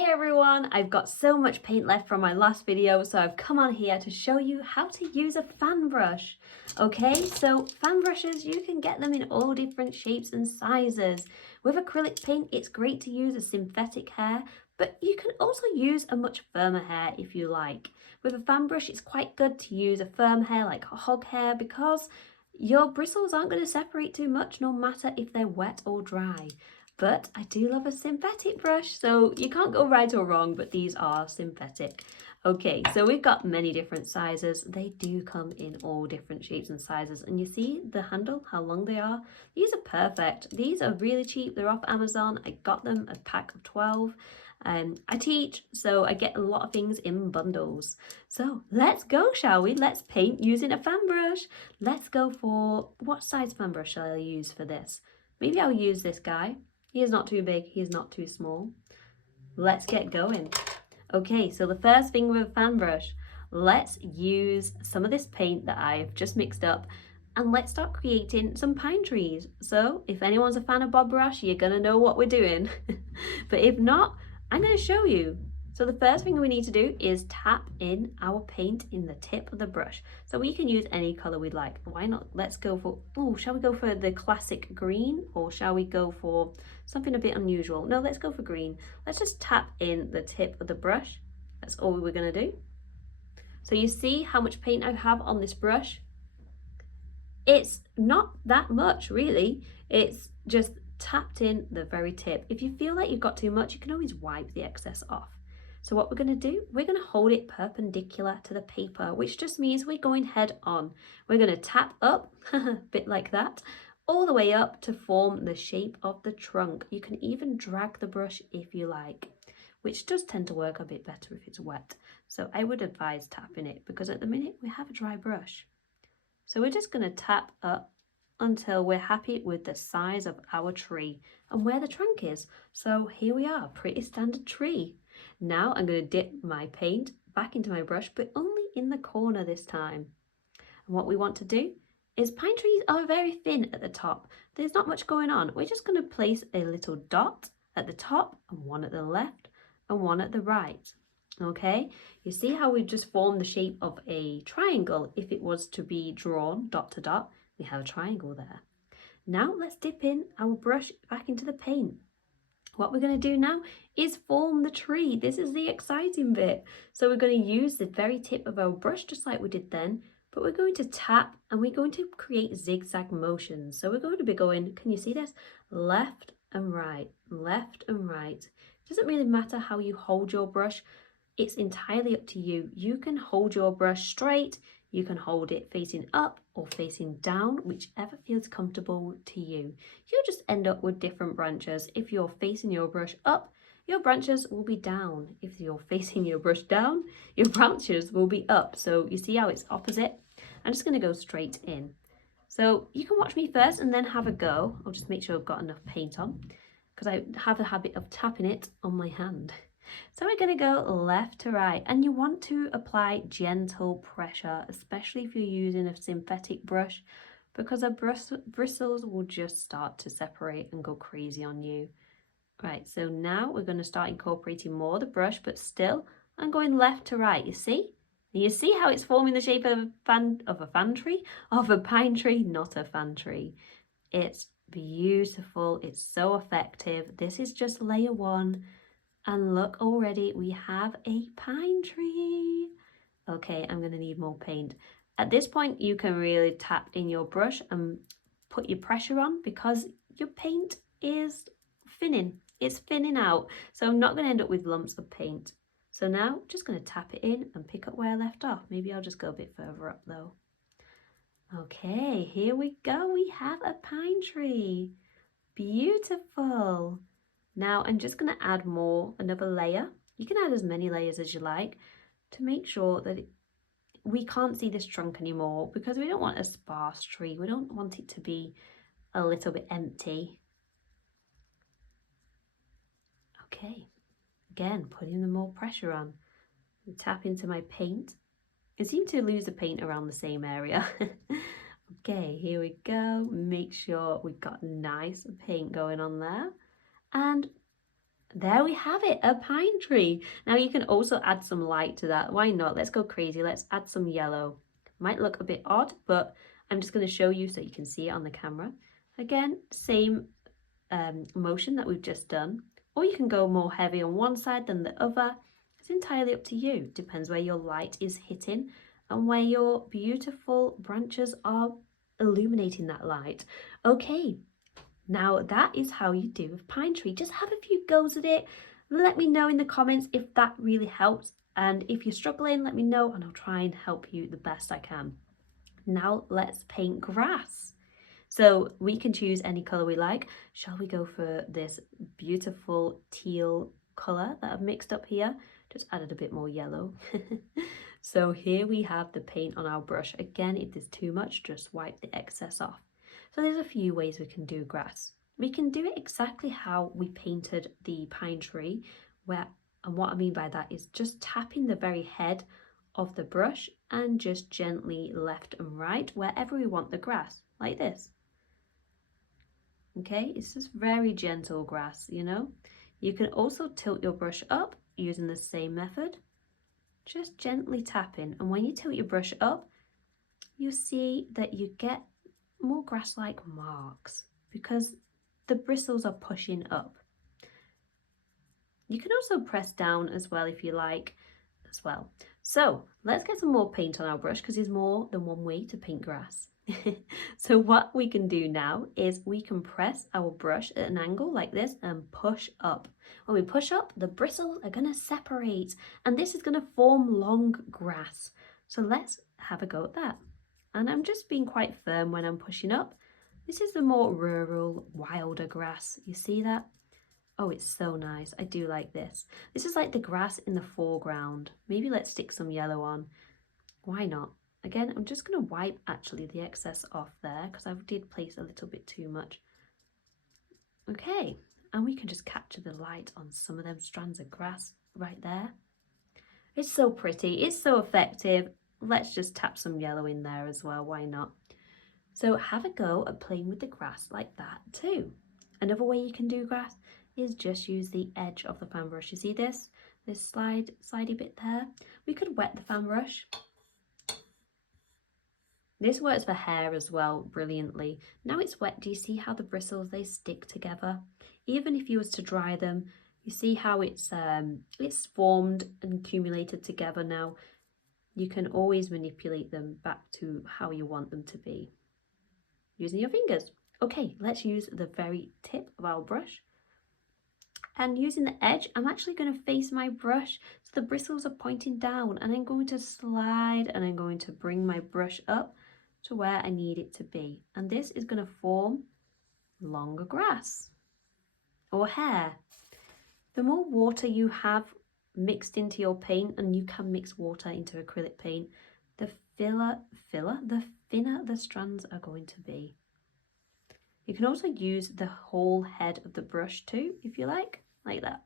Hey everyone, I've got so much paint left from my last video, so I've come on here to show you how to use a fan brush. Okay, so fan brushes, you can get them in all different shapes and sizes. With acrylic paint, it's great to use a synthetic hair, but you can also use a much firmer hair if you like. With a fan brush, it's quite good to use a firm hair like hog hair because your bristles aren't going to separate too much no matter if they're wet or dry. But I do love a synthetic brush, so you can't go right or wrong, but these are synthetic. Okay, so we've got many different sizes. They do come in all different shapes and sizes. And you see the handle, how long they are? These are perfect. These are really cheap. They're off Amazon. I got them a pack of 12. I teach, so I get a lot of things in bundles. So let's go, shall we? Let's paint using a fan brush. Let's go for, what size fan brush shall I use for this? Maybe I'll use this guy. He is not too big, he is not too small. Let's get going. Okay, so the first thing with a fan brush, let's use some of this paint that I've just mixed up and let's start creating some pine trees. So if anyone's a fan of Bob Ross, you're gonna know what we're doing. But if not, I'm gonna show you. So the first thing we need to do is tap in our paint in the tip of the brush. So we can use any color we'd like. Why not? Let's go for, shall we go for the classic green or shall we go for something a bit unusual? No, let's go for green. Let's just tap in the tip of the brush. That's all we're gonna do. So you see how much paint I have on this brush? It's not that much really. It's just tapped in the very tip. If you feel like you've got too much, you can always wipe the excess off. So what we're going to do, we're going to hold it perpendicular to the paper, which just means we're going head on. We're going to tap up, a bit like that, all the way up to form the shape of the trunk. You can even drag the brush if you like, which does tend to work a bit better if it's wet. So I would advise tapping it because at the minute we have a dry brush. So we're just going to tap up until we're happy with the size of our tree and where the trunk is. So here we are, pretty standard tree. Now I'm going to dip my paint back into my brush, but only in the corner this time. And what we want to do is, pine trees are very thin at the top. There's not much going on. We're just going to place a little dot at the top and one at the left and one at the right. Okay, you see how we've just formed the shape of a triangle. If it was to be drawn dot to dot, we have a triangle there. Now let's dip in our brush back into the paint. What we're going to do now is form the tree. This is the exciting bit. So we're going to use the very tip of our brush just like we did then, but we're going to tap and we're going to create zigzag motions. So we're going to be going, can you see this? Left and right, left and right. It doesn't really matter how you hold your brush. It's entirely up to you. You can hold your brush straight, you can hold it facing up or facing down, whichever feels comfortable to you. You'll just end up with different branches. If you're facing your brush up, your branches will be down. If you're facing your brush down, your branches will be up. So you see how it's opposite? I'm just going to go straight in. So you can watch me first and then have a go. I'll just make sure I've got enough paint on because I have a habit of tapping it on my hand. So we're going to go left to right, and you want to apply gentle pressure, especially if you're using a synthetic brush, because our bristles will just start to separate and go crazy on you. Right, so now we're going to start incorporating more of the brush, but still I'm going left to right, you see? You see how it's forming the shape of a pine tree, not a fan tree. It's beautiful, it's so effective. This is just layer one. And look, already we have a pine tree. Okay, I'm going to need more paint. At this point, you can really tap in your brush and put your pressure on because your paint is thinning. It's thinning out. So I'm not going to end up with lumps of paint. So now I'm just going to tap it in and pick up where I left off. Maybe I'll just go a bit further up though. Okay, here we go. We have a pine tree. Beautiful. Now I'm just going to add another layer. You can add as many layers as you like to make sure that we can't see this trunk anymore because we don't want a sparse tree. We don't want it to be a little bit empty. Okay, again, putting the more pressure on. Tap into my paint. I seem to lose the paint around the same area. Okay, here we go. Make sure we've got nice paint going on there. And there we have it, a pine tree. Now you can also add some light to that. Why not? Let's go crazy. Let's add some yellow. Might look a bit odd, but I'm just going to show you so you can see it on the camera. Again, same motion that we've just done. Or you can go more heavy on one side than the other. It's entirely up to you. Depends where your light is hitting and where your beautiful branches are illuminating that light. Okay, now that is how you do a pine tree. Just have a few goes at it. Let me know in the comments if that really helps. And if you're struggling, let me know and I'll try and help you the best I can. Now let's paint grass. So we can choose any colour we like. Shall we go for this beautiful teal colour that I've mixed up here? Just added a bit more yellow. So here we have the paint on our brush. Again, if there's too much, just wipe the excess off. So there's a few ways we can do grass. We can do it exactly how we painted the pine tree, and what I mean by that is just tapping the very head of the brush and just gently left and right wherever we want the grass, like this. Okay, it's just very gentle grass, you know. You can also tilt your brush up using the same method, just gently tapping, and when you tilt your brush up, you'll see that you get more grass-like marks because the bristles are pushing up. You can also press down as well if you like as well. So let's get some more paint on our brush because there's more than one way to paint grass. So what we can do now is we can press our brush at an angle like this and push up. When we push up, the bristles are going to separate and this is going to form long grass. So let's have a go at that. And I'm just being quite firm when I'm pushing up. This is the more rural, wilder grass. You see that? Oh, it's so nice. I do like this. This is like the grass in the foreground. Maybe let's stick some yellow on. Why not? Again, I'm just going to wipe actually the excess off there because I did place a little bit too much. Okay, and we can just capture the light on some of them strands of grass right there. It's so pretty. It's so effective. Let's just tap some yellow in there as well. Why not? So have a go at playing with the grass like that too. Another way you can do grass is just use the edge of the fan brush. You see this slidey bit there? We could wet the fan brush. This works for hair as well brilliantly. Now it's wet, do you see how the bristles, they stick together? Even if you was to dry them, you see how it's formed and accumulated together now. You can always manipulate them back to how you want them to be using your fingers. Okay, let's use the very tip of our brush. And using the edge, I'm actually going to face my brush so the bristles are pointing down, and I'm going to slide and I'm going to bring my brush up to where I need it to be. And this is going to form longer grass or hair. The more water you have mixed into your paint, and you can mix water into acrylic paint, the thinner the strands are going to be. You can also use the whole head of the brush too, if you like that.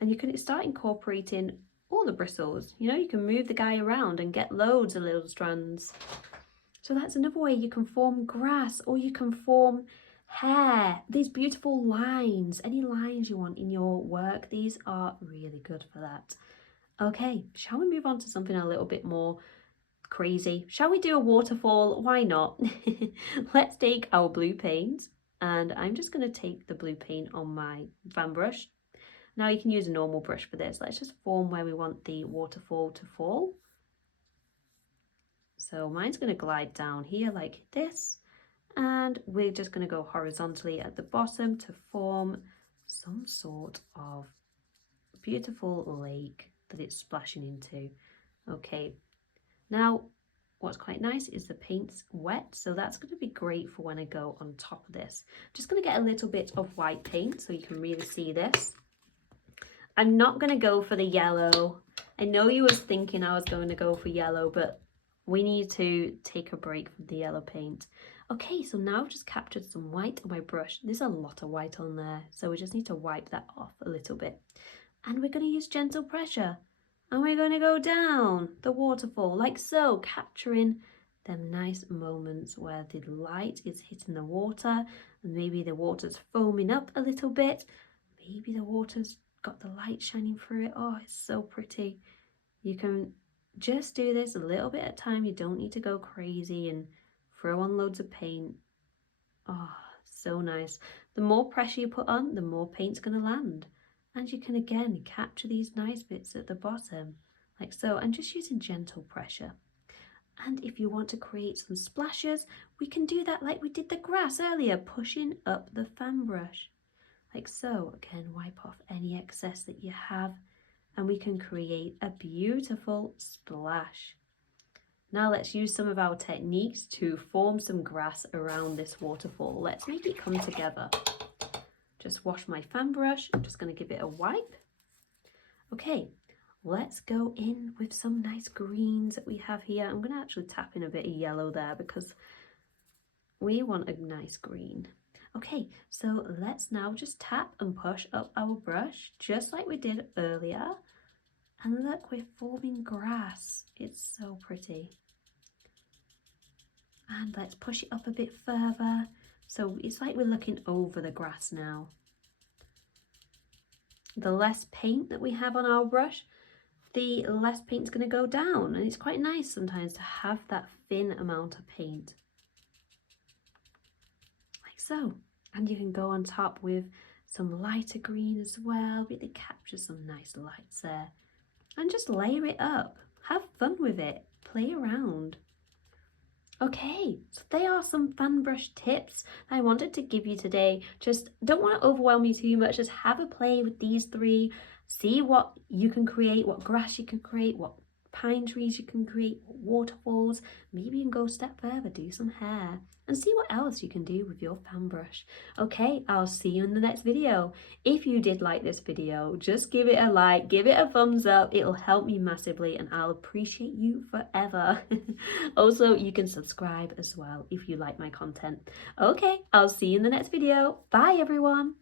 And you can start incorporating all the bristles. You know, you can move the guy around and get loads of little strands. So that's another way you can form grass, or you can form hair. These beautiful lines, any lines you want in your work, these are really good for that. Okay, shall we move on to something a little bit more crazy? Shall we do a waterfall? Why not? Let's take our blue paint, and I'm just going to take the blue paint on my fan brush. Now you can use a normal brush for this. Let's just form where we want the waterfall to fall. So mine's going to glide down here like this, and we're just going to go horizontally at the bottom to form some sort of beautiful lake that it's splashing into. Okay, now what's quite nice is the paint's wet, so that's going to be great for when I go on top of this. I'm just going to get a little bit of white paint so you can really see this. I'm not going to go for the yellow. I know you was thinking I was going to go for yellow, but we need to take a break from the yellow paint. Okay, so now I've just captured some white on my brush. There's a lot of white on there, so we just need to wipe that off a little bit. And we're going to use gentle pressure. And we're going to go down the waterfall like so, capturing them nice moments where the light is hitting the water, and maybe the water's foaming up a little bit. maybe the water's got the light shining through it. Oh, it's so pretty. You can just do this a little bit at a time. You don't need to go crazy and throw on loads of paint. Oh, so nice. The more pressure you put on, the more paint's going to land. And you can again capture these nice bits at the bottom, like so, and just using gentle pressure. And if you want to create some splashes, we can do that like we did the grass earlier, pushing up the fan brush, like so. Again, wipe off any excess that you have, and we can create a beautiful splash. Now let's use some of our techniques to form some grass around this waterfall. Let's make it come together. Just wash my fan brush. I'm just going to give it a wipe. Okay, let's go in with some nice greens that we have here. I'm going to actually tap in a bit of yellow there because we want a nice green. Okay, so let's now just tap and push up our brush just like we did earlier. And look, we're forming grass. It's so pretty. And let's push it up a bit further. So it's like we're looking over the grass now. The less paint that we have on our brush, the less paint's going to go down. And it's quite nice sometimes to have that thin amount of paint. Like so. And you can go on top with some lighter green as well. Really capture some nice lights there. And just layer it up. Have fun with it. Play around. Okay, so they are some fan brush tips I wanted to give you today. Just don't want to overwhelm you too much. Just have a play with these three. See what you can create, what grass you can create, what pine trees you can create, what waterfalls. Maybe you can go a step further, do some hair, and see what else you can do with your fan brush. Okay, I'll see you in the next video. If you did like this video, just give it a like, give it a thumbs up. It'll help me massively and I'll appreciate you forever. Also, you can subscribe as well if you like my content. Okay, I'll see you in the next video. Bye everyone.